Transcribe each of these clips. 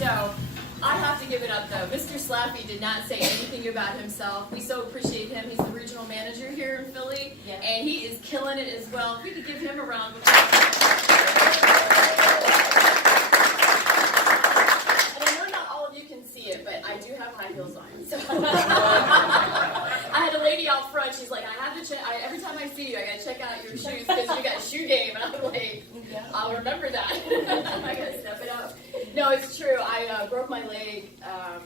So I have to give it up though. Mr. Slappy did not say anything about himself. We so appreciate him. He's the regional manager here in Philly, and he is killing it as well. If we could give him a round of applause. And I know not all of you can see it, but I do have high heels on. So I had a lady out front. She's like, I have to check. Every time I see you, I gotta check out your shoes because you got a shoe game. And I'm like, I'll remember that. I gotta step it up. No, it's true. I broke my leg. I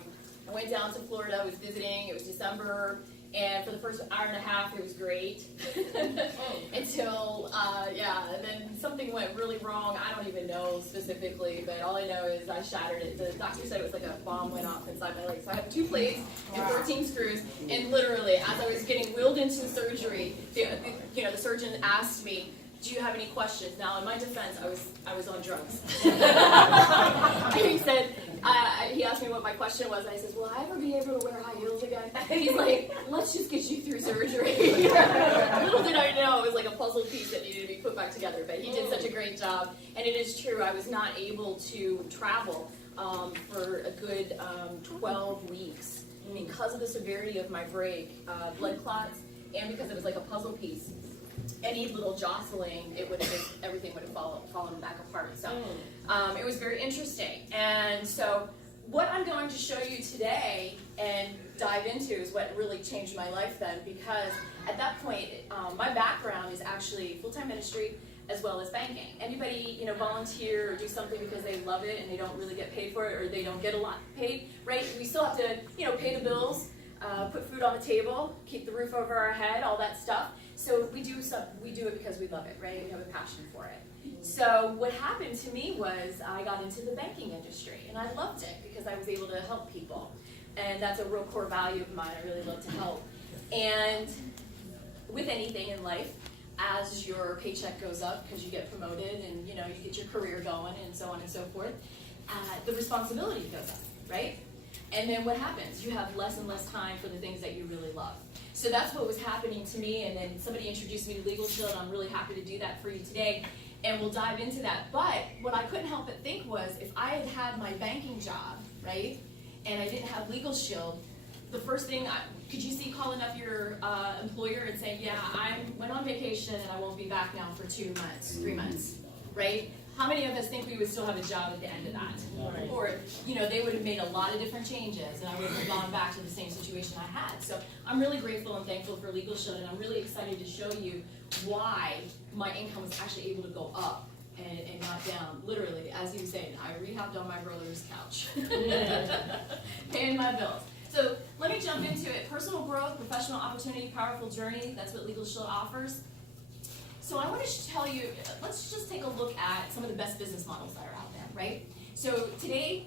went down to Florida. I was visiting. It was December. And for the first hour and a half, it was great. Until, and then something went really wrong. I don't even know specifically, but all I know is I shattered it. The doctor said it was like a bomb went off inside my leg. So I have 2 plates and 14 screws. And literally, as I was getting wheeled into surgery, the surgeon asked me, do you have any questions? Now, in my defense, I was on drugs. He said, he asked me what my question was. I said, will I ever be able to wear high heels again? And he's like, let's just get you through surgery. Little did I know, it was like a puzzle piece that needed to be put back together. But he did such a great job. And it is true, I was not able to travel for a good 12 weeks because of the severity of my break, blood clots, and because it was like a puzzle piece. Any little jostling, everything would have fallen back apart. So it was very interesting. And so what I'm going to show you today and dive into is what really changed my life then, because at that point, my background is actually full-time ministry as well as banking. Anybody, volunteer or do something because they love it and they don't really get paid for it, or they don't get a lot paid, right? We still have to, pay the bills, put food on the table, keep the roof over our head, all that stuff. So we do it because we love it, right? We have a passion for it. So what happened to me was I got into the banking industry, and I loved it because I was able to help people. And that's a real core value of mine. I really love to help. And with anything in life, as your paycheck goes up because you get promoted and you get your career going and so on and so forth, the responsibility goes up, right? And then what happens? You have less and less time for the things that you really love. So that's what was happening to me, and then somebody introduced me to Legalshield, and I'm really happy to do that for you today, and we'll dive into that. But what I couldn't help but think was, if I had had my banking job, right, and I didn't have Legalshield, the first thing, could you see calling up your employer and saying, yeah, I went on vacation and I won't be back now for 2 months, 3 months, right? How many of us think we would still have a job at the end of that? Right. Or, they would have made a lot of different changes and I would have gone back to the same situation I had. So I'm really grateful and thankful for Legalshield, and I'm really excited to show you why my income was actually able to go up and not down. Literally, as he was saying, I rehabbed on my brother's couch, paying my bills. So let me jump into it. Personal growth, professional opportunity, powerful journey. That's what Legalshield offers. So I want to tell you, let's just take a look at some of the best business models that are out there, right? So today,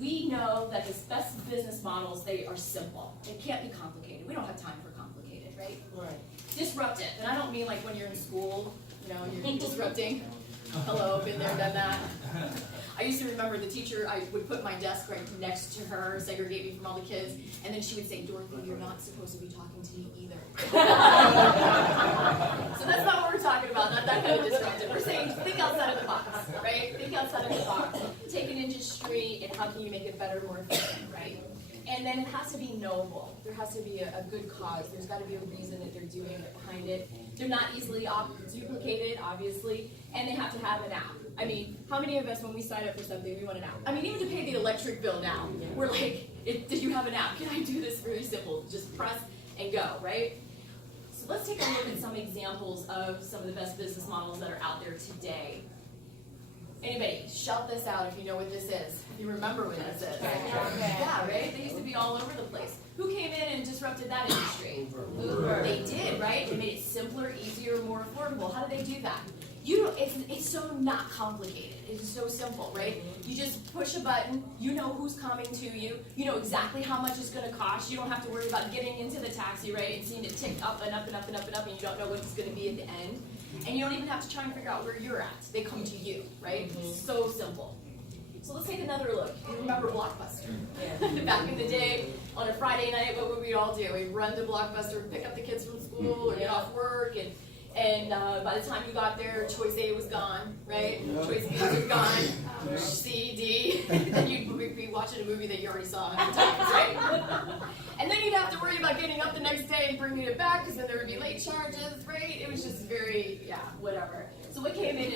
we know that the best business models, they are simple. They can't be complicated. We don't have time for complicated, right? Right. Disruptive. And I don't mean like when you're in school, you're disrupting. Hello, been there, done that. I used to remember the teacher, I would put my desk right next to her, segregate me from all the kids, and then she would say, Dorothy, you're not supposed to be talking to me either. So that's not what we're talking about, not that kind of disruptive. We're saying think outside of the box, right? Think outside of the box. Take an industry and how can you make it better, more efficient, right? And then it has to be noble. There has to be a good cause. There's got to be a reason that they're doing it behind it. They're not easily duplicated, obviously, and they have to have an app. I mean, how many of us, when we sign up for something, we want an app? I mean, even to pay the electric bill now, we're like, did you have an app? Can I do this? Really simple. Just press and go, right? So let's take a look at some examples of some of the best business models that are out there today. Anybody, shout this out if you know what this is. If you remember what this is. Yeah, right? They used to be all over the place. Who came in and disrupted that industry? Uber. They did, right? They made it simpler, easier, more affordable. How did they do that? It's so not complicated. It's so simple, right? You just push a button. You know who's coming to you. You know exactly how much it's going to cost. You don't have to worry about getting into the taxi, right, and seeing it tick up and up and up and up and up, and you don't know what it's going to be at the end. And you don't even have to try and figure out where you're at. They come to you, right? So simple. So let's take another look. You remember Blockbuster? Yeah. Back in the day, on a Friday night, what would we all do? We'd run to Blockbuster, pick up the kids from school, or get off work, and by the time you got there, choice A was gone, right? Choice B was gone, C, D, and you'd watching a movie that you already saw 100 times, right? And then you'd have to worry about getting up the next day and bringing it back, because then there would be late charges, right? It was just very, yeah, whatever. So what came in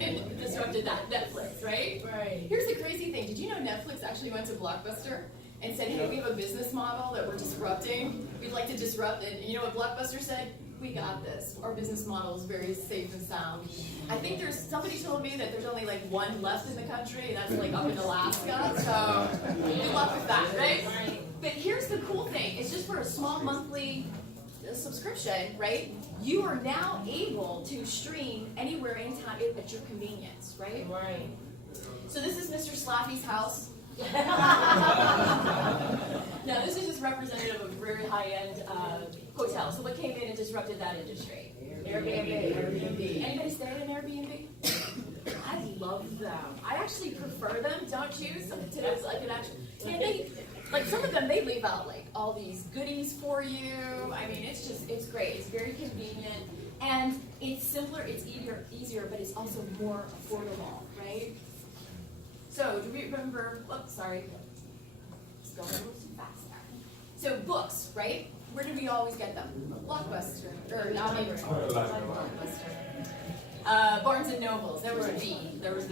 and disrupted that? Netflix, right? Right. Here's the crazy thing. Did you know Netflix actually went to Blockbuster and said, hey, we have a business model that we're disrupting. We'd like to disrupt it. And you know what Blockbuster said? We got this. Our business model is very safe and sound. I think somebody told me that there's only like one left in the country, and that's like up in Alaska. So good luck with that, right? But here's the cool thing. It's just for a small monthly subscription, right? You are now able to stream anywhere, anytime, at your convenience, right? Right. So this is Mr. Slappy's house. No, this is just representative of a very high-end hotel. So what came in and disrupted that industry? Airbnb. Anybody stay at an Airbnb? I love them. I actually prefer them, don't you? Sometimes I could actually, like some of them, they leave out like all these goodies for you. I mean, it's great. It's very convenient, and it's simpler, it's easier, but it's also more affordable, right? So, do we remember, oops, sorry, it's going a little too fast now. So, books, right? Where do we always get them? Blockbuster, or not even Blockbuster. Barnes and Nobles, there was the B. Borders,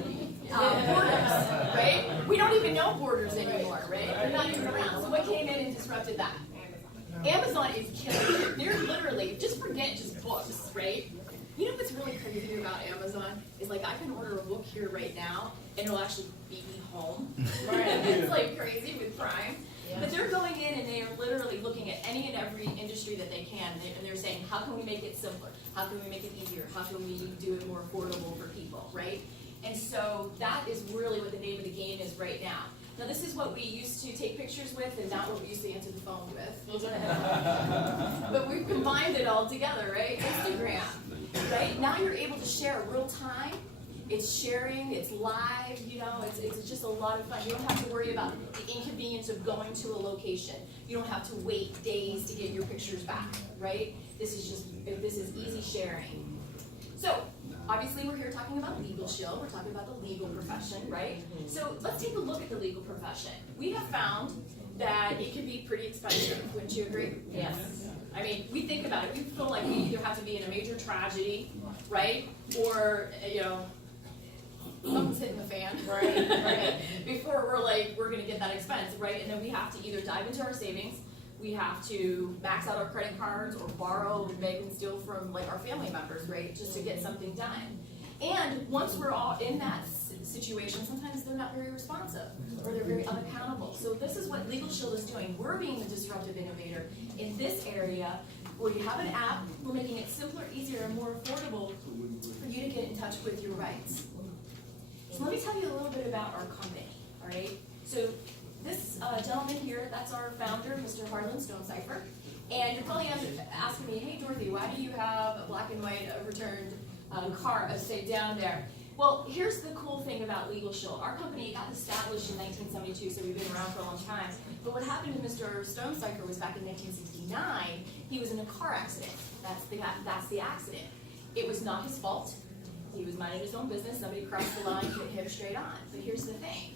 right? We don't even know Borders anymore, right? They're not even around. So, what came in and disrupted that? Amazon is killing it. They're literally, just forget just books, right? You know what's really crazy about Amazon is like I can order a book here right now and it'll actually beat me home. Right. It's like crazy with Prime. Yeah. But they're going in and they are literally looking at any and every industry that they can, and they're saying, how can we make it simpler? How can we make it easier? How can we do it more affordable for people, right? And so that is really what the name of the game is right now. Now this is what we used to take pictures with and not what we used to answer the phone with. But we've combined it all together, right? Instagram, right? Now you're able to share real time. It's sharing, it's live, you know, it's just a lot of fun. You don't have to worry about the inconvenience of going to a location. You don't have to wait days to get your pictures back, right? This is easy sharing. So, obviously we're here talking about Legalshield, we're talking about the legal profession, right? So let's take a look at the legal profession. We have found that it can be pretty expensive, wouldn't you agree? Yes. I mean, we think about it, we feel like we either have to be in a major tragedy, right? Or, you know, something's hitting the fan, right? Before we're gonna get that expense, right? And then we have to either dive into our savings, we have to max out our credit cards or borrow, beg and steal from like our family members, right? Just to get something done. And once we're all in that situation, sometimes they're not very responsive or they're very unaccountable. So this is what Legalshield is doing. We're being the disruptive innovator in this area where you have an app, we're making it simpler, easier, and more affordable for you to get in touch with your rights. So let me tell you a little bit about our company, all right? So this gentleman here, that's our founder, Mr. Harlan Stonecipher. And you're probably asking me, hey Dorothy, why do you have a black and white overturned car say down there? Well, here's the cool thing about Legalshield. Our company got established in 1972, so we've been around for a long time. But what happened to Mr. Stonecipher was back in 1969, he was in a car accident. That's the accident. It was not his fault. He was minding his own business. Somebody crossed the line, hit him straight on. But here's the thing.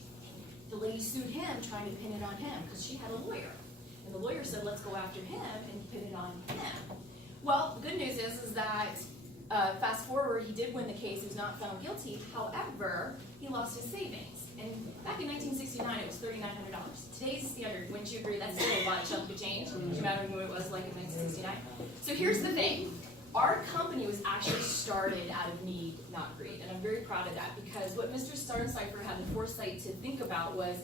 The lady sued him, trying to pin it on him, because she had a lawyer. And the lawyer said, let's go after him and pin it on him. Well, the good news is that fast forward, he did win the case. He was not found guilty. However, he lost his savings. And back in 1969, it was $3,900. Today's standard, wouldn't you agree? That's still a lot of chunk of change, no matter what it was like in 1969. So here's the thing. Our company was actually started out of need, not greed, and I'm very proud of that because what Mr. Stonecipher had the foresight to think about was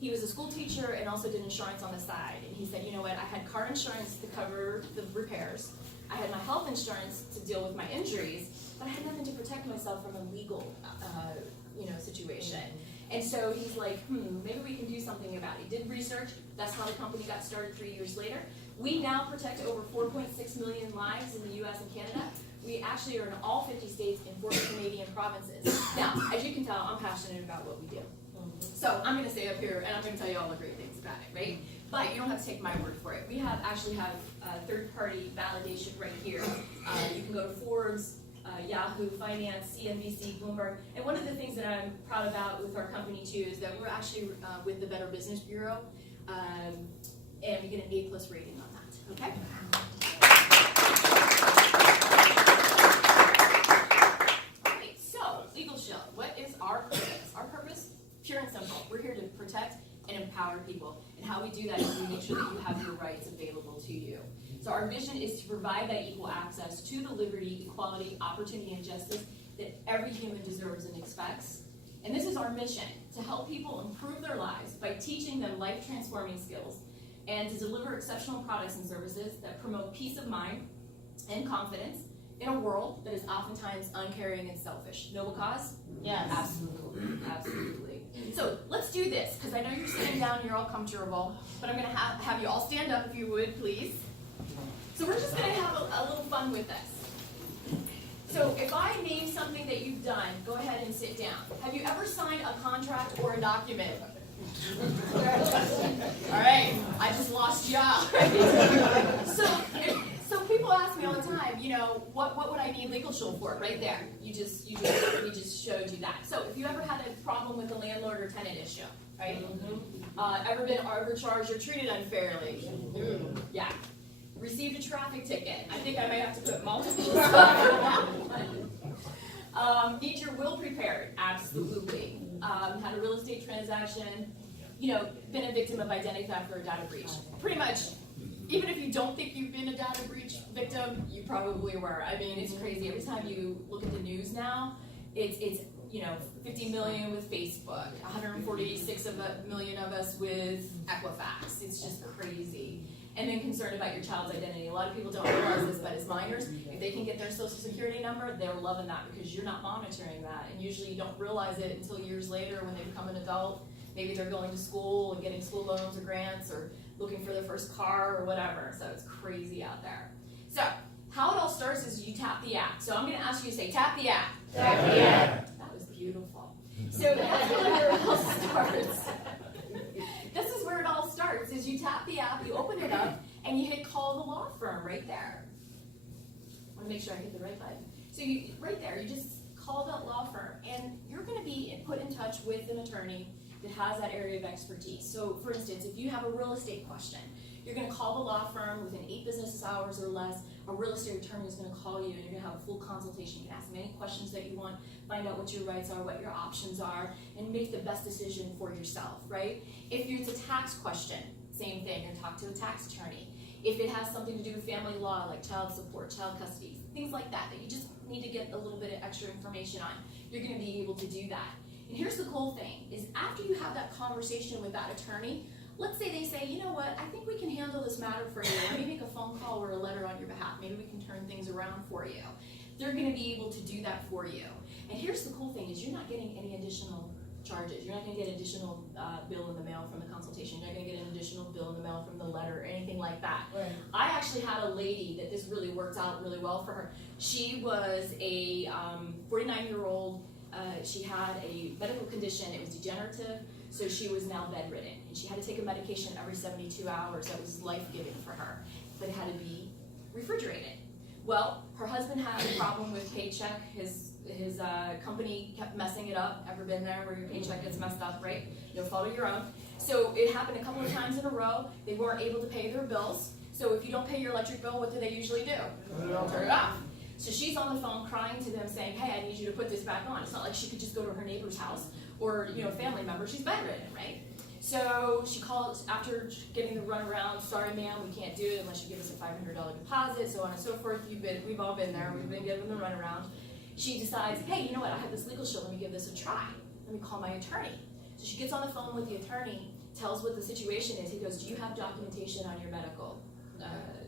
he was a school teacher and also did insurance on the side. And he said, you know what, I had car insurance to cover the repairs, I had my health insurance to deal with my injuries, but I had nothing to protect myself from a legal situation. And so he's like, maybe we can do something about it. He did research. That's how the company got started 3 years later. We now protect over 4.6 million lives in the U.S. and Canada. We actually are in all 50 states and 40 Canadian provinces. Now, as you can tell, I'm passionate about what we do. So I'm going to stay up here and I'm going to tell you all the great things about it, right? But you don't have to take my word for it. We actually have third-party validation right here. You can go to Forbes, Yahoo Finance, CNBC, Bloomberg. And one of the things that I'm proud about with our company too is that we're actually with the Better Business Bureau, and we get an A+ rating on that. Okay. All right. So Legalshield, what is our purpose? Our purpose, pure and simple. We're here to protect and empower people. And how we do that is we make sure that you have your rights available to you. So our vision is to provide that equal access to the liberty, equality, opportunity, and justice that every human deserves and expects. And this is our mission, to help people improve their lives by teaching them life-transforming skills and to deliver exceptional products and services that promote peace of mind and confidence in a world that is oftentimes uncaring and selfish. Noble cause? Yes. Absolutely. Absolutely. So let's do this, because I know you're sitting down, you're all comfortable, but I'm going to have you all stand up if you would, please. So we're just going to have a little fun with this. So if I name something that you've done, go ahead and sit down. Have you ever signed a contract or a document? All right, I just lost y'all. So people ask me all the time, you know, what would I need Legalshield for? Right there, we just showed you that. So if you ever had a problem with a landlord or tenant issue, right? Ever been overcharged or treated unfairly? Yeah. Received a traffic ticket. I think I may have to put multiple. Need your will prepared? Absolutely. Had a real estate transaction. You know, been a victim of identity theft or a data breach. Pretty much, even if you don't think you've been a data breach victim, you probably were. I mean, it's crazy. Every time you look at the news now, it's you know, 50 million with Facebook, 146 million of us with Equifax. It's just crazy. And then concerned about your child's identity. A lot of people don't realize this, but as minors, if they can get their social security number, they're loving that because you're not monitoring that. And usually you don't realize it until years later when they become an adult. Maybe they're going to school and getting school loans or grants or looking for their first car or whatever. So it's crazy out there. So how it all starts is you tap the app. So I'm going to ask you to say, tap the app. Tap the app. That was beautiful. So that's where it all starts. This is where it all starts, is you tap the app, you open it up, and you hit call the law firm right there. I want to make sure I hit the right button. So you, right there, you just call that law firm, and you're going to be put in touch with an attorney that has that area of expertise. So for instance, if you have a real estate question, you're going to call the law firm within 8 business hours or less. A real estate attorney is going to call you, and you're going to have a full consultation. You can ask them any questions that you want, find out what your rights are, what your options are, and make the best decision for yourself, right? If it's a tax question, same thing, you're going to talk to a tax attorney. If it has something to do with family law, like child support, child custody, things like that, that you just need to get a little bit of extra information on, you're going to be able to do that. And here's the cool thing, is after you have that conversation with that attorney, let's say they say, you know what, I think we can handle this matter for you. Let me make a phone call or a letter on your behalf. Maybe we can turn things around for you. They're going to be able to do that for you. And here's the cool thing, is you're not getting any additional charges. You're not going to get an additional bill in the mail from the consultation. You're not going to get an additional bill in the mail from the letter or anything like that. Right. I actually had a lady that this really worked out really well for her. She was a 49-year-old. She had a medical condition. It was degenerative, so she was now bedridden. And she had to take a medication every 72 hours that was life-giving for her, but it had to be refrigerated. Well, her husband had a problem with paycheck. His company kept messing it up. Ever been there where your paycheck gets messed up, right? No fault of your own. So it happened a couple of times in a row. They weren't able to pay their bills. So if you don't pay your electric bill, what do they usually do? Turn it off. So she's on the phone crying to them saying, hey, I need you to put this back on. It's not like she could just go to her neighbor's house or, you know, family member. She's bedridden, right? So she called after getting the runaround. Sorry, ma'am, we can't do it unless you give us a $500 deposit, so on and so forth. We've all been there. We've been given the runaround. She decides, hey, you know what? I have this Legalshield. Let me give this a try. Let me call my attorney. So she gets on the phone with the attorney, tells what the situation is. He goes, do you have documentation on your medical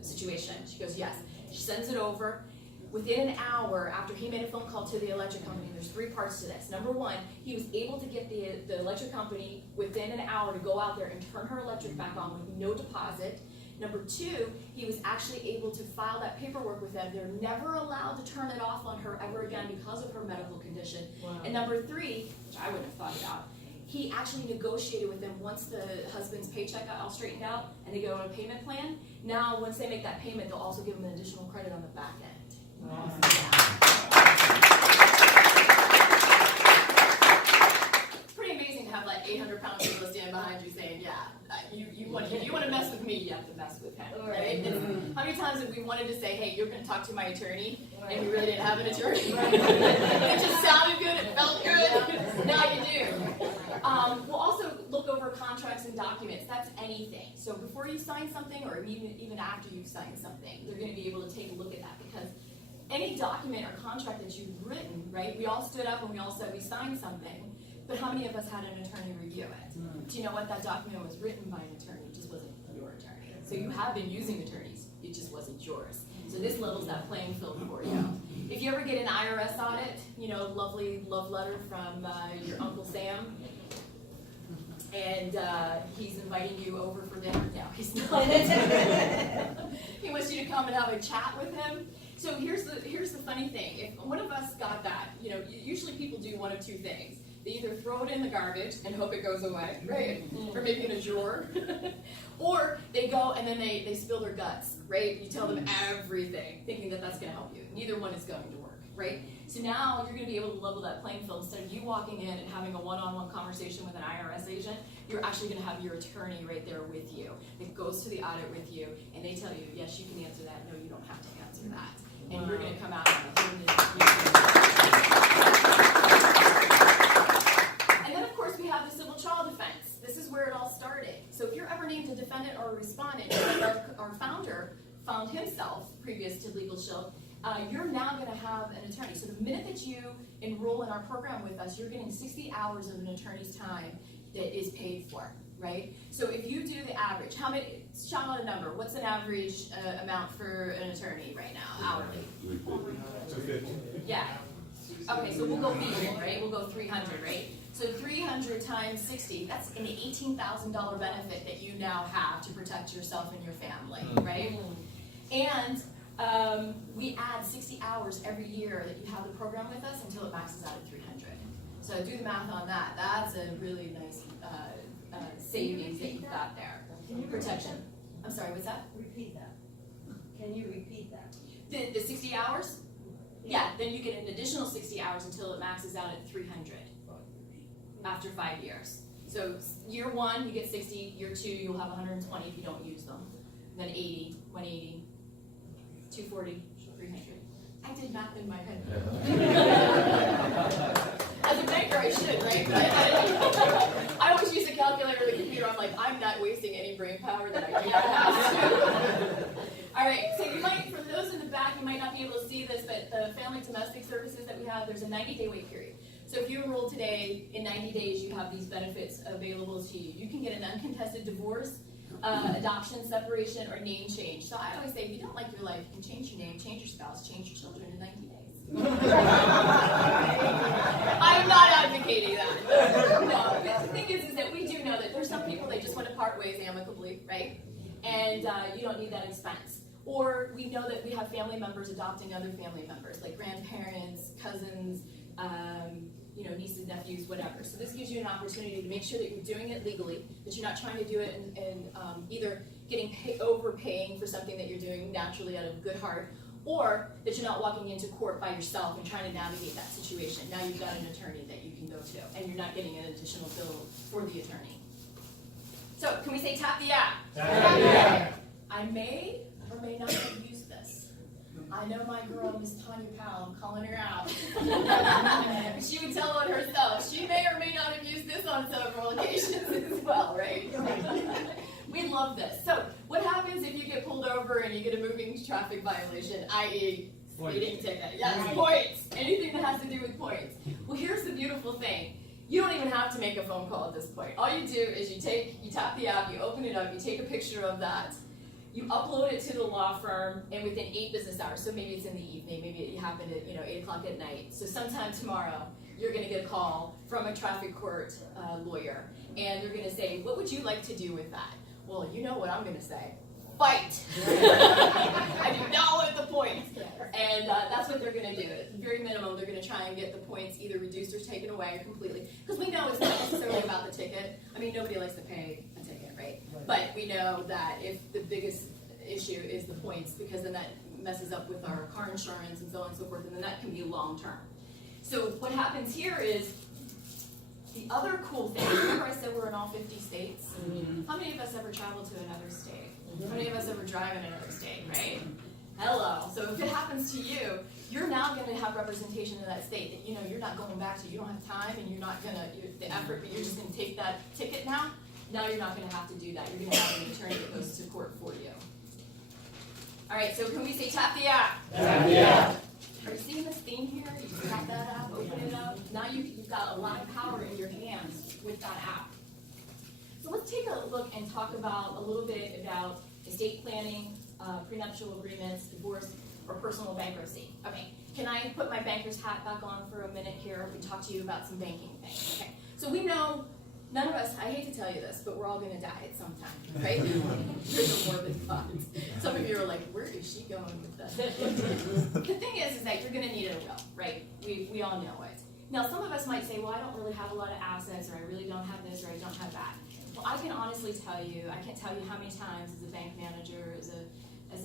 situation? She goes, yes. She sends it over. Within an hour after he made a phone call to the electric company, there's 3 parts to this. Number 1, he was able to get the electric company within an hour to go out there and turn her electric back on with no deposit. Number 2, he was actually able to file that paperwork with them. They're never allowed to turn it off on her ever again because of her medical condition. Wow. And number 3, which I wouldn't have thought about, he actually negotiated with them once the husband's paycheck got all straightened out and they go on a payment plan. Now, once they make that payment, they'll also give them an additional credit on the back end. Wow. 300 pound people stand behind you saying, yeah, you want to mess with me, you have to mess with him. Right? And how many times have we wanted to say, hey, you're going to talk to my attorney, and we really didn't have an attorney? It just sounded good, it felt good. Now you do. We'll also look over contracts and documents. That's anything. So before you sign something, or even after you've signed something, they're going to be able to take a look at that, because any document or contract that you've written, right? We all stood up and we all said we signed something, but how many of us had an attorney review it? Do you know what? That document was written by an attorney, it just wasn't your attorney. So you have been using attorneys, it just wasn't yours. So this levels that playing field for you. If you ever get an IRS audit, lovely love letter from your Uncle Sam, and he's inviting you over for dinner. No, he's not. He wants you to come and have a chat with him. So here's the funny thing. If one of us got that, usually people do one of two things. They either throw it in the garbage and hope it goes away, right? Or maybe in a drawer. Or they go and then they spill their guts, right? You tell them everything, thinking that that's going to help you. Neither one is going to work, right? So now you're going to be able to level that playing field. Instead of you walking in and having a one-on-one conversation with an IRS agent, you're actually going to have your attorney right there with you that goes to the audit with you, and they tell you, yes, you can answer that. No, you don't have to answer that. And you're going to come out on a whole new. And then, of course, we have the civil trial defense. This is where it all started. So if you're ever named a defendant or a respondent, our founder found himself, previous to Legalshield, you're now going to have an attorney. So the minute that you enroll in our program with us, you're getting 60 hours of an attorney's time that is paid for, right? So if you do the average, shout out a number, what's an average amount for an attorney right now, hourly? 250. Yeah. Okay, so we'll go median, right? We'll go 300, right? So 300 times 60, that's an $18,000 benefit that you now have to protect yourself and your family, right? And we add 60 hours every year that you have the program with us until it maxes out at 300. So do the math on that. That's a really nice savings that you've got there. Protection. I'm sorry, what's that? Repeat that. Can you repeat that? The 60 hours? Yeah, then you get an additional 60 hours until it maxes out at 300 after 5 years. So year 1, you get 60. Year 2, you'll have 120 if you don't use them. And then 80, 180, 240, 300. I did math in my head. As a banker, I should, right? I always use a calculator or the computer. I'm like, I'm not wasting any brain power that I do not have. All right, so you might, for those in the back, you might not be able to see this, but the family domestic services that we have, there's a 90-day wait period. So if you enroll today, in 90 days, you have these benefits available to you. You can get an uncontested divorce, adoption, separation, or name change. So I always say, if you don't like your life, you can change your name, change your spouse, change your children in 90 days. I'm not advocating that. No, but the thing is that we do know that there's some people, they just want to part ways amicably, right? And you don't need that expense. Or we know that we have family members adopting other family members, like grandparents, cousins, nieces, nephews, whatever. So this gives you an opportunity to make sure that you're doing it legally, that you're not trying to do it and either getting overpaying for something that you're doing naturally out of good heart, or that you're not walking into court by yourself and trying to navigate that situation. Now you've got an attorney that you can go to, and you're not getting an additional bill for the attorney. So can we say tap the app? Tap the app. I may or may not have used this. I know my girl, Miss Tanya Powell, I'm calling her out. She would tell on herself. She may or may not have used this on several occasions as well, right? We love this. So what happens if you get pulled over and you get a moving traffic violation, i.e. speeding ticket? Yes, points. Anything that has to do with points. Well, here's the beautiful thing. You don't even have to make a phone call at this point. All you do is you tap the app, you open it up, you take a picture of that, you upload it to the law firm, and within 8 business hours, so maybe it's in the evening, maybe it happened at 8 o'clock at night, so sometime tomorrow, you're going to get a call from a traffic court lawyer, and they're going to say, what would you like to do with that? Well, you know what I'm going to say. Fight! I do not want the points. And that's what they're going to do. At the very minimum, they're going to try and get the points either reduced or taken away completely. Because we know it's not necessarily about the ticket. I mean, nobody likes to pay a ticket, right? But we know that if the biggest issue is the points, because then that messes up with our car insurance and so on and so forth, and then that can be long term. So what happens here is The other cool thing, remember I said we're in all 50 states? How many of us ever travel to another state? How many of us ever drive in another state, right? Hello. So if it happens to you, you're now going to have representation in that state that you know you're not going back to. You don't have time and you're not going to, the effort, but you're just going to take that ticket now. Now you're not going to have to do that. You're going to have an attorney that goes to court for you. All right, so can we say tap the app? Tap the app. Are you seeing this theme here? You tap that app, open it up. Now you've got a lot of power in your hands with that app. So let's take a look and talk about a little bit about estate planning, prenuptial agreements, divorce, or personal bankruptcy. Okay, can I put my banker's hat back on for a minute here? We talk to you about some banking things. Okay, so we know none of us, I hate to tell you this, but we're all going to die at some time, right? Here's a morbid thought. Some of you are like, where is she going with this? The thing is that you're going to need a will, right? We all know it. Now, some of us might say, well, I don't really have a lot of assets, or I really don't have this, or I don't have that. Well, I can honestly tell you, I can't tell you how many times as a bank manager, as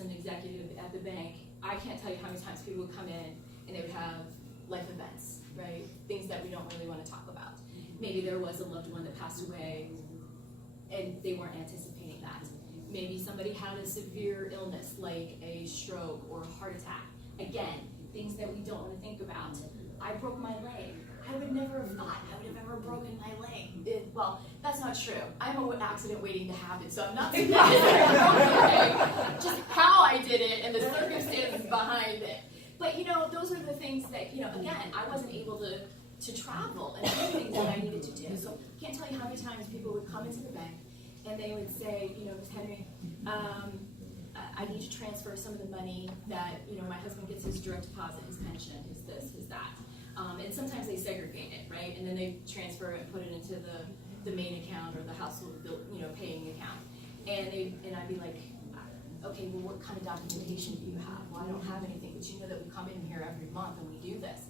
an executive at the bank, I can't tell you how many times people would come in and they would have life events, right? Things that we don't really want to talk about. Maybe there was a loved one that passed away and they weren't anticipating that. Maybe somebody had a severe illness like a stroke or a heart attack. Again, things that we don't want to think about. I broke my leg. I would never have thought I would have ever broken my leg. Well, that's not true. I'm an accident waiting to happen, so I'm not surprised that just how I did it and the circumstances behind it. But those are the things that, again, I wasn't able to travel and do things that I needed to do. So I can't tell you how many times people would come into the bank and they would say, Ms. Henry, I need to transfer some of the money that, my husband gets his direct deposit, his pension, his this, his that. And sometimes they segregate it, right? And then they transfer it and put it into the main account or the household bill, paying account. And I'd be like, okay, well, what kind of documentation do you have? Well, I don't have anything, but you know that we come in here every month and we do this.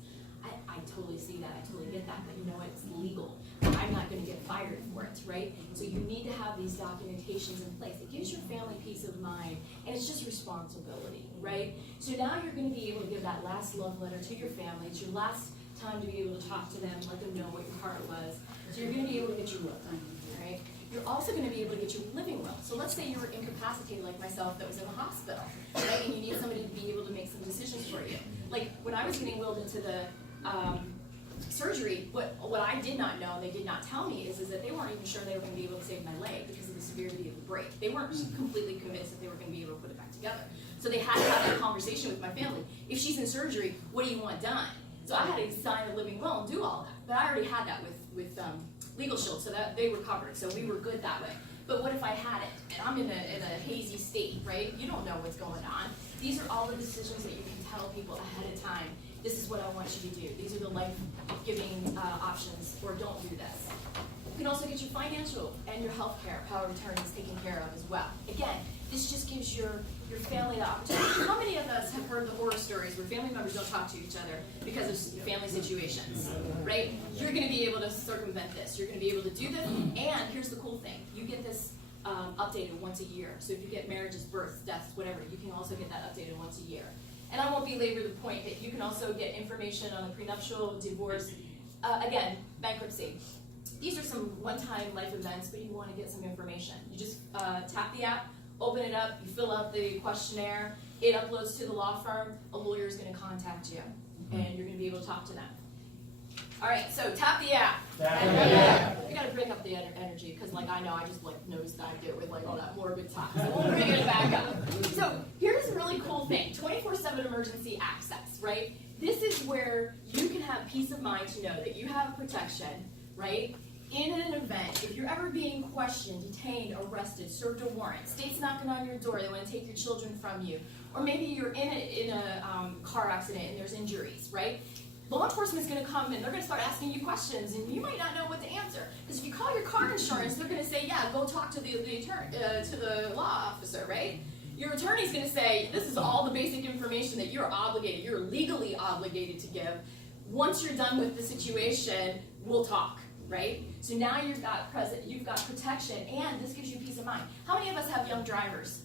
I totally see that, I totally get that, but you know what, it's legal. I'm not gonna get fired for it, right? So you need to have these documentations in place. It gives your family peace of mind, and it's just responsibility, right? So now you're gonna be able to give that last love letter to your family. It's your last time to be able to talk to them, let them know what your heart was. So you're gonna be able to get your will done, right? You're also going to be able to get your living will. So let's say you were incapacitated like myself that was in the hospital, right? And you need somebody to be able to make some decisions for you. Like when I was getting willed into the surgery, what I did not know, and they did not tell me, is that they weren't even sure they were going to be able to save my leg because of the severity of the break. They weren't completely convinced that they were going to be able to put it back together. So they had to have that conversation with my family. If she's in surgery, what do you want done? So I had to sign a living will and do all that. But I already had that with Legalshield, so that they were covered, so we were good that way. But what if I had it, and I'm in a hazy state, right? You don't know what's going on. These are all the decisions that you can tell people ahead of time. This is what I want you to do. These are the life-giving options, or don't do this. You can also get your financial and your health care, power of attorney is taken care of as well. Again, this just gives your family the opportunity. How many of us have heard the horror stories where family members don't talk to each other because of family situations, right? You're going to be able to circumvent this. You're going to be able to do this, and here's the cool thing. You get this updated once a year. So if you get marriages, births, deaths, whatever, you can also get that updated once a year. And I won't belabor the point that you can also get information on the prenuptial, divorce, again, bankruptcy. These are some one-time life events, but you want to get some information. You just tap the app, open it up, you fill out the questionnaire, it uploads to the law firm, a lawyer is going to contact you, and you're going to be able to talk to them. All right, so tap the app. Tap the app. We got to break up the energy, because I know I just nosedived it with all that morbid talk, so we'll bring it back up. So here's a really cool thing, 24/7 emergency access, right? This is where you can have peace of mind to know that you have protection, right? In an event, if you're ever being questioned, detained, arrested, served a warrant, state's knocking on your door, they want to take your children from you, or maybe you're in a car accident and there's injuries, right? Law enforcement's going to come and they're going to start asking you questions, and you might not know what to answer. Because if you call your car insurance, they're going to say, yeah, go talk to the attorney, to the law officer, right? Your attorney's going to say, this is all the basic information that you're legally obligated to give. Once you're done with the situation, we'll talk. Right? So now you've got protection, and this gives you peace of mind. How many of us have young drivers?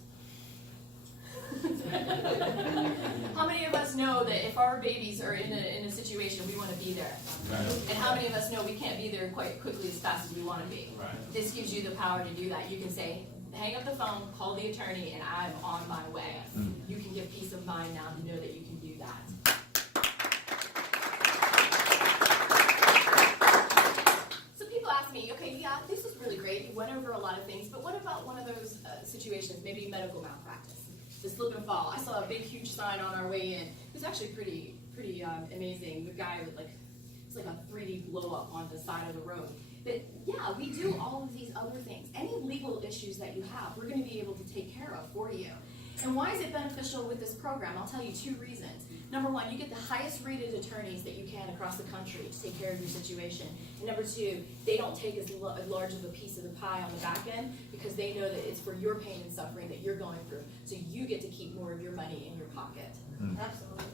How many of us know that if our babies are in a situation, we want to be there? Right. And how many of us know we can't be there quite quickly as fast as we want to be? Right. This gives you the power to do that. You can say, hang up the phone, call the attorney, and I'm on my way. You can give peace of mind now to know that you can do that. So people ask me, okay, yeah, this is really great. You went over a lot of things, but what about one of those situations, maybe medical malpractice? The slip and fall. I saw a big, huge sign on our way in. It was actually pretty amazing. The guy with it's like a 3D blow up on the side of the road. But yeah, we do all of these other things. Any legal issues that you have, we're going to be able to take care of for you. And why is it beneficial with this program? I'll tell you 2 reasons. Number 1, you get the highest rated attorneys that you can across the country to take care of your situation. And number 2, they don't take as large of a piece of the pie on the back end because they know that it's for your pain and suffering that you're going through. So you get to keep more of your money in your pocket. Absolutely.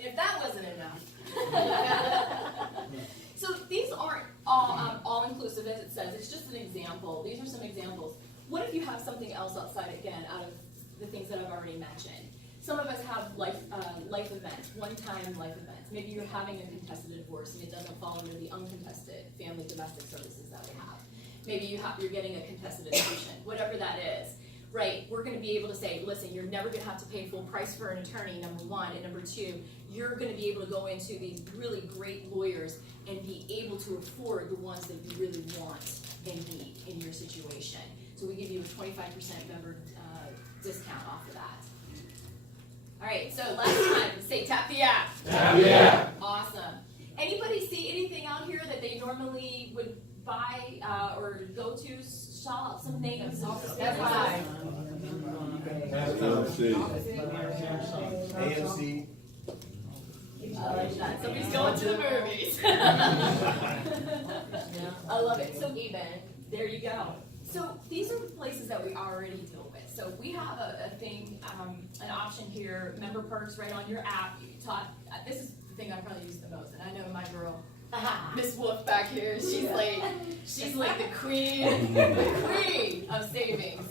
If that wasn't enough. So these aren't all inclusive as it says. It's just an example. These are some examples. What if you have something else outside, again, out of the things that I've already mentioned? Some of us have life events, one-time life events. Maybe you're having a contested divorce and it doesn't fall under the uncontested family domestic services that we have. Maybe you're getting a contested adoption, whatever that is. Right, we're going to be able to say, listen, you're never going to have to pay full price for an attorney, number 1, and number 2, you're going to be able to go into these really great lawyers and be able to afford the ones that you really want and need in your situation. So we give you a 25% member discount off of that. All right, so last time, say tap the app. Tap the app. Awesome. Anybody see anything out here that they normally would buy or go to? Shop some names. FYI. AMC. I like that. Somebody's going to the movies. I love it. So eBay. There you go. So these are places that we already deal with. So we have a thing, an option here, member perks right on your app. This is the thing I probably use the most, and I know my girl, Miss Wolf back here, she's like the queen of savings.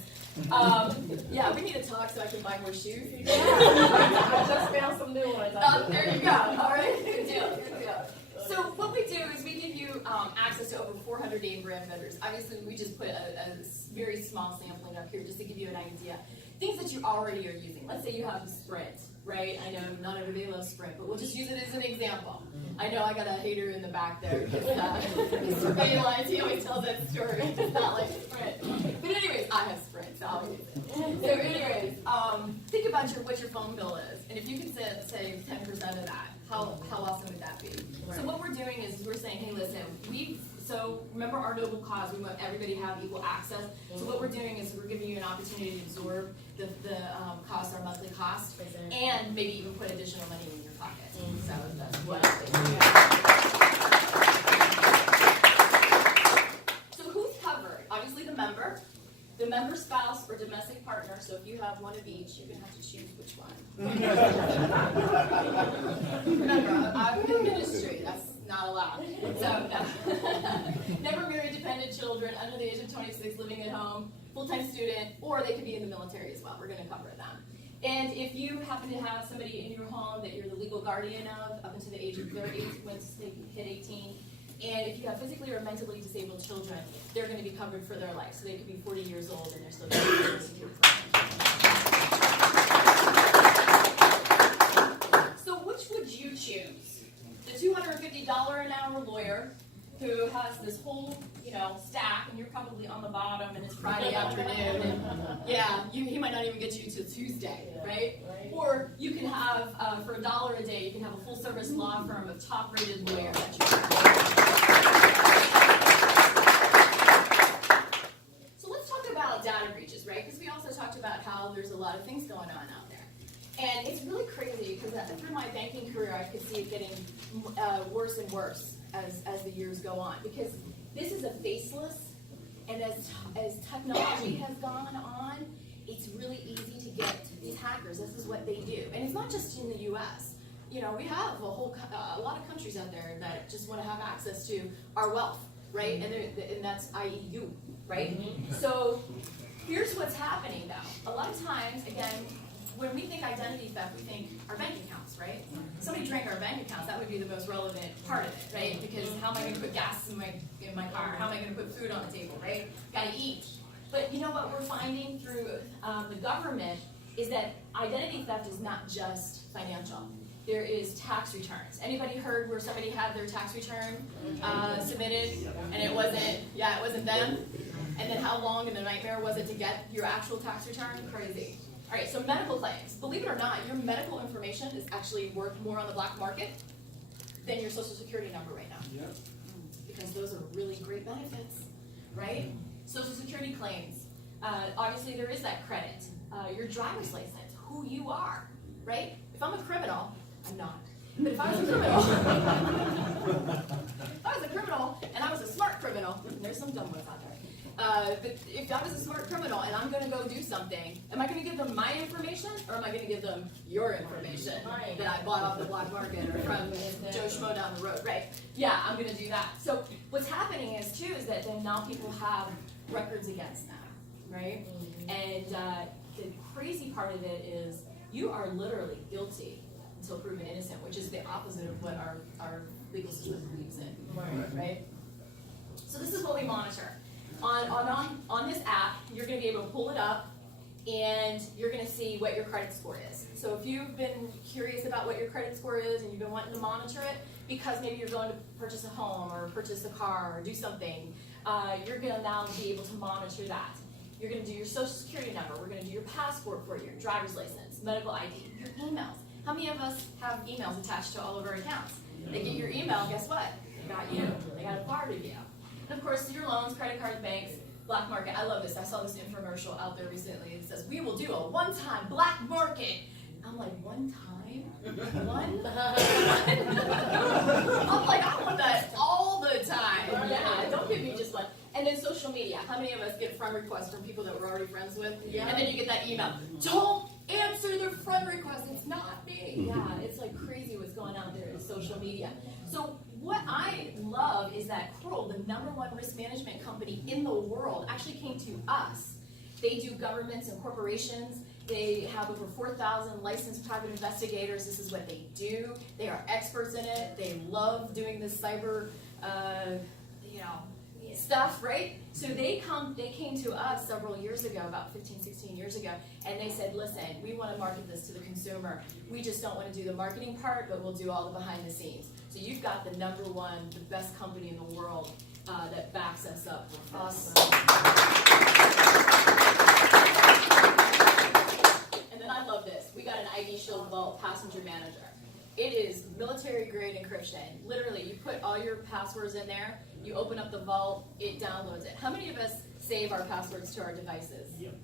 Yeah, we need to talk so I can buy more shoes. I just found some new ones. There you go. All right, good deal, good deal. So what we do is we give you access to over 400 name brand vendors. Obviously, we just put a very small sampling up here just to give you an idea. Things that you already are using. Let's say you have Sprint, right? I know not everybody loves Sprint, but we'll just use it as an example. I know I got a hater in the back there. Mr. Baylines, he always tells that story. It's not like Sprint. But anyways, I have Sprint, so I'll use it. So anyways, think about what your phone bill is. And if you could save 10% of that, how awesome would that be? So what we're doing is we're saying, hey, listen, so remember our noble cause, we want everybody to have equal access. So what we're doing is we're giving you an opportunity to absorb the cost, our monthly cost, and maybe even put additional money in your pocket. So that's what I'm thinking. So who's covered? Obviously the member spouse, or domestic partner. So if you have one of each, you're going to have to choose which one. Remember, I'm in the ministry. That's not allowed. So, never married, dependent children, under the age of 26, living at home, full-time student, or they could be in the military as well. We're going to cover them. And if you happen to have somebody in your home that you're the legal guardian of up until the age of 30, once they hit 18, and if you have physically or mentally disabled children, they're going to be covered for their life. So they could be 40 years old and they're still going to be Social Security. So which would you choose? The $250 an hour lawyer who has this whole, stack, and you're probably on the bottom, and it's Friday afternoon, and he might not even get you till Tuesday, right? Or you can have, for $1 a day, you can have a full-service law firm of top-rated lawyer that you So let's talk about data breaches, right? Because we also talked about how there's a lot of things going on out there. And it's really crazy because through my banking career, I could see it getting worse and worse as the years go on. Because this is a faceless, and as technology has gone on, it's really easy to get these hackers. This is what they do. And it's not just in the U.S. We have a lot of countries out there that just want to have access to our wealth, right? And that's i.e. you, right? So here's what's happening though. A lot of times, again, when we think identity theft, we think our bank accounts, right? Somebody drank our bank accounts, that would be the most relevant part of it, right? Because how am I going to put gas in my car? How am I going to put food on the table, right? Got to eat. But you know what we're finding through the government is that identity theft is not just financial. There is tax returns. Anybody heard where somebody had their tax return submitted and it wasn't them? And then how long in a nightmare was it to get your actual tax return? Crazy. All right, so medical claims. Believe it or not, your medical information is actually worth more on the black market than your social security number right now. Yep. Because those are really great benefits, right? Social security claims. Obviously, there is that credit. Your driver's license, who you are, right? If I'm a criminal, I'm not. But if I was a criminal, and I was a smart criminal, and there's some dumb ones out there. But if I was a smart criminal and I'm going to go do something, am I going to give them my information or am I going to give them your information that I bought off the black market or from Joe Schmo down the road, right? Yeah, I'm going to do that. So what's happening is that then now people have records against them, right? And the crazy part of it is you are literally guilty until proven innocent, which is the opposite of what our legal system believes in, right? So this is what we monitor. On this app, you're going to be able to pull it up, and you're going to see what your credit score is. So if you've been curious about what your credit score is and you've been wanting to monitor it, because maybe you're going to purchase a home or purchase a car or do something, you're going to now be able to monitor that. You're going to do your social security number. We're going to do your passport for you, your driver's license, medical ID, your emails. How many of us have emails attached to all of our accounts? They get your email, guess what? They got you. They got a part of you. And of course, your loans, credit cards, banks, black market. I love this. I saw this infomercial out there recently. It says, we will do a one-time black market. I'm like, one time? One? I'm like, I want that all the time. Yeah, don't give me just one. And then social media. How many of us get friend requests from people that we're already friends with? Yeah. And then you get that email. Don't answer their friend request. It's not me. Yeah, it's like crazy what's going on there in social media. So what I love is that Kroll, the #1 risk management company in the world, actually came to us. They do governments and corporations. They have over 4,000 licensed private investigators. This is what they do. They are experts in it. They love doing this cyber, stuff, right? So they came to us several years ago, about 15, 16 years ago, and they said, listen, we want to market this to the consumer. We just don't want to do the marketing part, but we'll do all the behind the scenes. So you've got the #1, the best company in the world that backs us up. Awesome. And then I love this. We got an Legalshield Vault Passenger Manager. It is military-grade encryption. Literally, you put all your passwords in there, you open up the vault, it downloads it. How many of us save our passwords to our devices? Yep.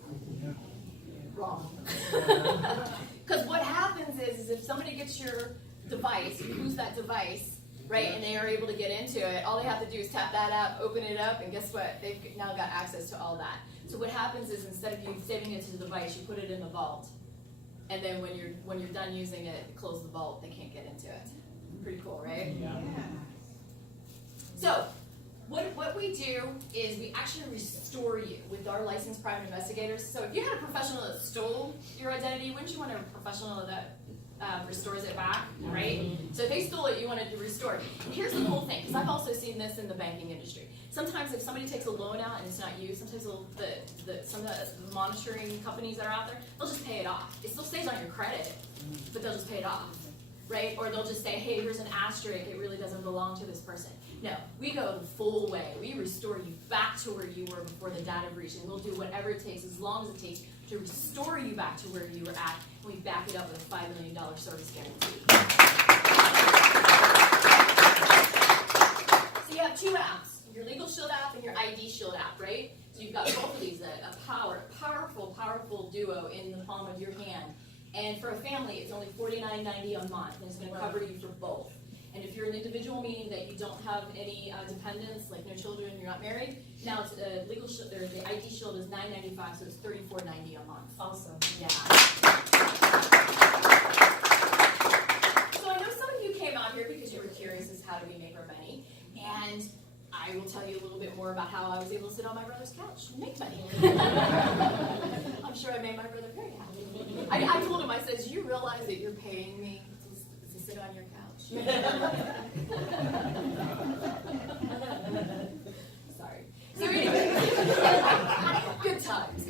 Wrong. Because what happens is if somebody gets your device, you lose that device, right, and they are able to get into it, all they have to do is tap that app, open it up, and guess what? They've now got access to all that. So what happens is instead of you saving it to the device, you put it in the vault. And then when you're done using it, close the vault, they can't get into it. Pretty cool, right? Yeah. So what we do is we actually restore you with our licensed private investigators. So if you had a professional that stole your identity, wouldn't you want a professional that restores it back, right? So if they stole it, you wanted to restore it. And here's the cool thing, because I've also seen this in the banking industry. Sometimes if somebody takes a loan out and it's not you, sometimes some of the monitoring companies that are out there, they'll just pay it off. It still stays on your credit, but they'll just pay it off, right? Or they'll just say, hey, here's an asterisk, it really doesn't belong to this person. No, we go the full way. We restore you back to where you were before the data breach, and we'll do whatever it takes, as long as it takes, to restore you back to where you were at, and we back it up with a $5 million service guarantee. So you have two apps, your Legalshield app and your Legalshield app, right? So you've got both of these, a powerful duo in the palm of your hand. And for a family, it's only $49.90 a month, and it's going to cover you for both. And if you're an individual, meaning that you don't have any dependents, like no children, you're not married, now it's Legalshield, or the Legalshield is $9.95, so it's $34.90 a month. Awesome. Yeah. So I know some of you came out here because you were curious as how do we make our money, and I will tell you a little bit more about how I was able to sit on my brother's couch and make money. I'm sure I made my brother very happy. I told him, I said, do you realize that you're paying me to sit on your couch? Sorry. So anyway, good times,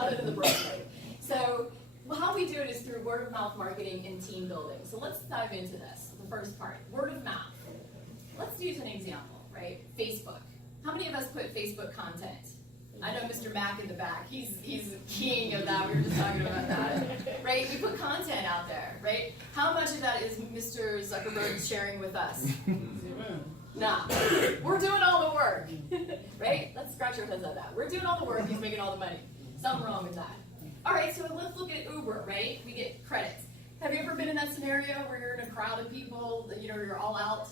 other than the broke rate. So how we do it is through word of mouth marketing and team building. So let's dive into this, the first part, word of mouth. Let's use an example, right? Facebook. How many of us put Facebook content? I know Mr. Mack in the back, he's king of that, we were just talking about that, right? We put content out there, right? How much of that is Mr. Zuckerberg sharing with us? Nah, we're doing all the work, right? Let's scratch our heads on that. We're doing all the work, he's making all the money. Something wrong with that. All right, so let's look at Uber, right? We get credits. Have you ever been in that scenario where you're in a crowd of people, you're all out,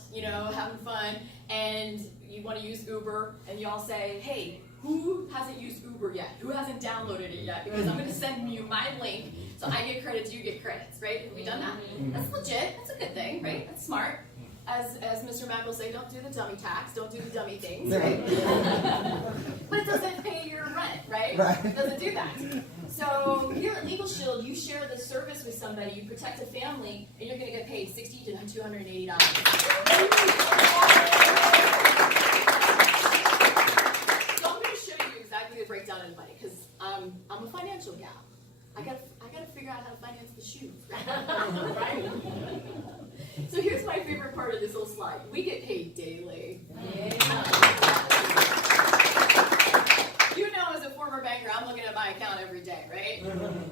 having fun, and you want to use Uber, and you all say, hey, who hasn't used Uber yet? Who hasn't downloaded it yet? Because I'm going to send you my link, so I get credits, you get credits, right? Have we done that? That's legit. That's a good thing, right? That's smart. As Mr. Mack will say, don't do the dummy tax, don't do the dummy things, right? But it doesn't pay your rent, right? It doesn't do that. So here at Legalshield, you share the service with somebody, you protect a family, and you're going to get paid $60 to $280. So I'm going to show you exactly the breakdown of money, because I'm a financial gal. I gotta figure out how to finance the shoes, right? So here's my favorite part of this little slide. We get paid daily. As a former banker, I'm looking at my account every day, right?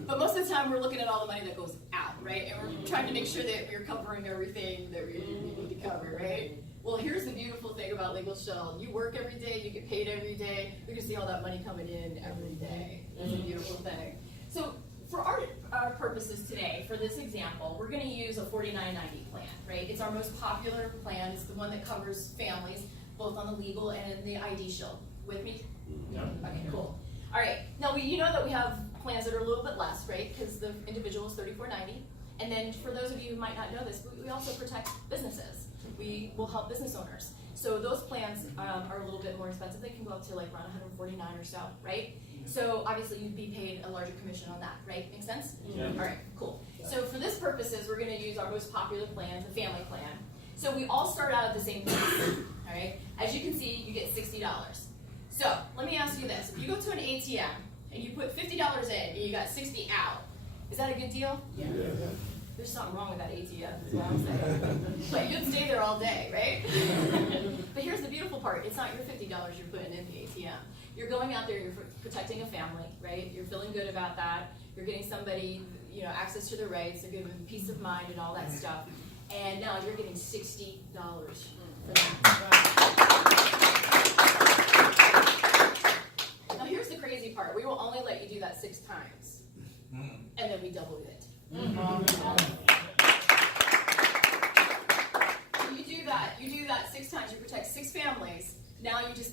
But most of the time, we're looking at all the money that goes out, right? And we're trying to make sure that we're covering everything that we need to cover, right? Well, here's the beautiful thing about Legalshield. You work every day, you get paid every day. You're going to see all that money coming in every day. That's a beautiful thing. So for our purposes today, for this example, we're going to use a $49.90 plan, right? It's our most popular plan. It's the one that covers families, both on the legal and the ID shield. With me? Yeah. Okay, cool. All right. Now, you know that we have plans that are a little bit less, right? Because the individual is $34.90. And then for those of you who might not know this, we also protect businesses. We will help business owners. So those plans are a little bit more expensive. They can go up to like around $149 or so, right? So obviously you'd be paid a larger commission on that, right? Make sense? Yeah. All right, cool. So for this purposes, we're going to use our most popular plan, the family plan. So we all start out at the same place, all right? As you can see, you get $60. So let me ask you this. If you go to an ATM and you put $50 in and you got 60 out, is that a good deal? Yeah. There's something wrong with that ATM, is what I'm saying. But you'd stay there all day, right? But here's the beautiful part. It's not your $50 you're putting in the ATM. You're going out there, you're protecting a family, right? You're feeling good about that. You're getting somebody, access to their rights. They're giving them peace of mind and all that stuff. And now you're getting $60 for that. Now here's the crazy part. We will only let you do that 6 times. And then we double it. So you do that 6 times. You protect 6 families. Now you just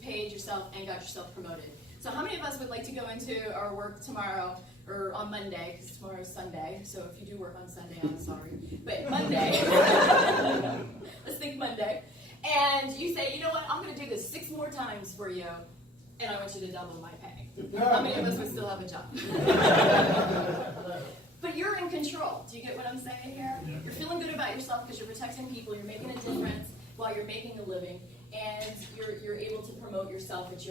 paid yourself and got yourself promoted. So how many of us would like to go into our work tomorrow or on Monday, because tomorrow's Sunday, so if you do work on Sunday, I'm sorry. But Monday, let's think Monday, and you say, you know what, I'm going to do this 6 more times for you, and I want you to double my pay. How many of us would still have a job? But you're in control. Do you get what I'm saying here? You're feeling good about yourself because you're protecting people, you're making a difference while you're making a living, and you're able to promote yourself at your own